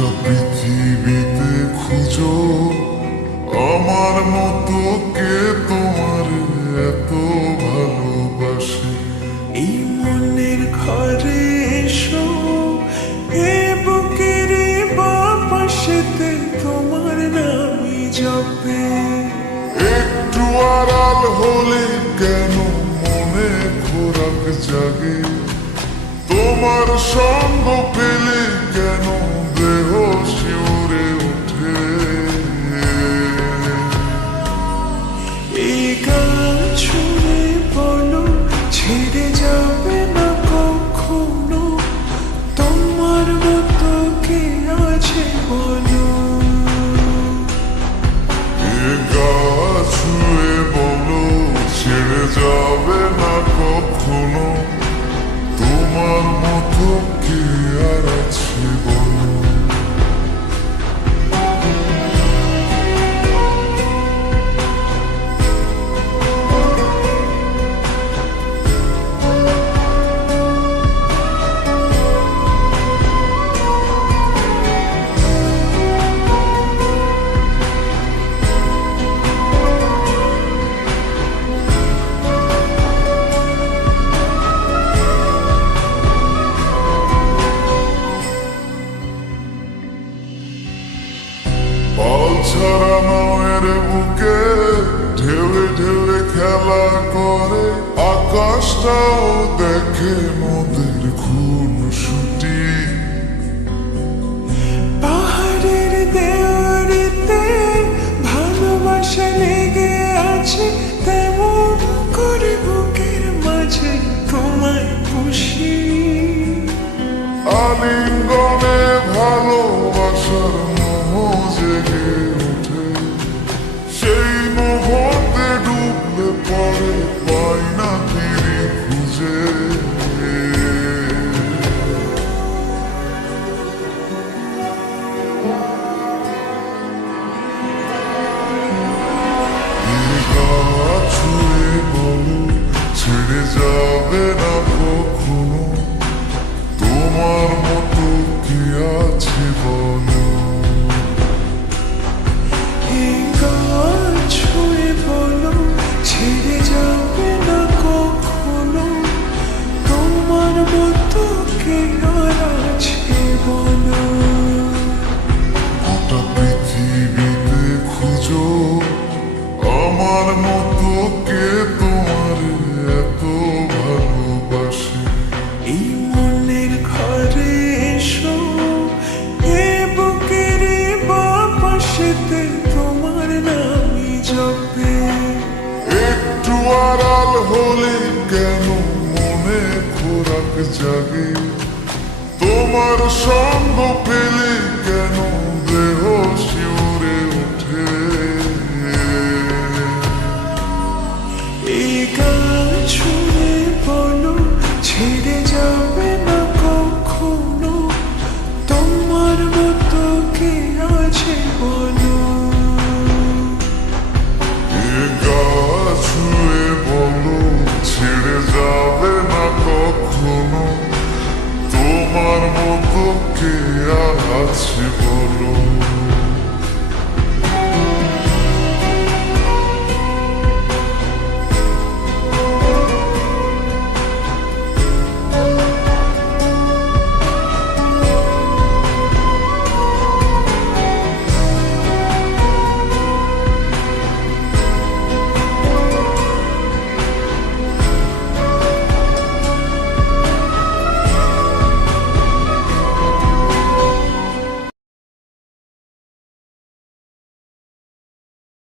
গোটা পৃথিবীতে খুঁজো আমার মতো কে তোমার এত ভালোবাসে। এই মনের ঘরে এসো, এ বুকের বাপাশেতে তোমার নামই জপে। একটু আড়াল হলে কেন মনে খোরাক জাগে, তোমার সঙ্গ পেলে কেন দেহ শিউরে ওঠে। এই গান শুনে বলো ছেড়ে যাবে না কখনো, তোমার মতো কে আছে বলো। এ গা ছুঁয়ে বলো ছেড়ে যাবে না কখনো, তোমার মতো কে আর আছে বলো। পাল ছাড়া নামের বুকে ঢেউে ঢেউে খেলা করে, আকাশটাও দেখে নদীর খুন ছুটি। পাহাড়ের দেওয়ারিতে ভালোবাসা লেগে আছে, তেমন করে বুকের মাঝে তোমায় খুশি। আলিঙ্গনে ভালোবাসার মোহ জেগে ওঠে, সেই মোহতে ডুবলে পরে পাই না ফিরে খুঁজে। ছুঁয়ে বলো ছেড়ে যাবে না কখনো, তোমার মতো কি আছে বলো। এই গান ছুঁয়ে বলো ছেড়ে যাবে না কখনো, তোমার মতো কে আর আছে বলো। গোটা পৃথিবীতে খুঁজো আমার মতো কে তোমার এত ভালোবাসে। এই মনের ঘরে এসো, এ বুকের বাপাশেতে তোমার নামই জপে। একটু আড়াল হলে কেন মনে খোরাক জাগে, তোমার সঙ্গ পেলে কেন দেহ শিউরে ওঠে। এই গান শুনে বলো ছেড়ে যাবে না কখনো, তোমার মতো কে আছে বলো। এ গা ছুঁয়ে বলো ছেড়ে যাবে না কখনো, তোমার মতো কে আর আছে বলো।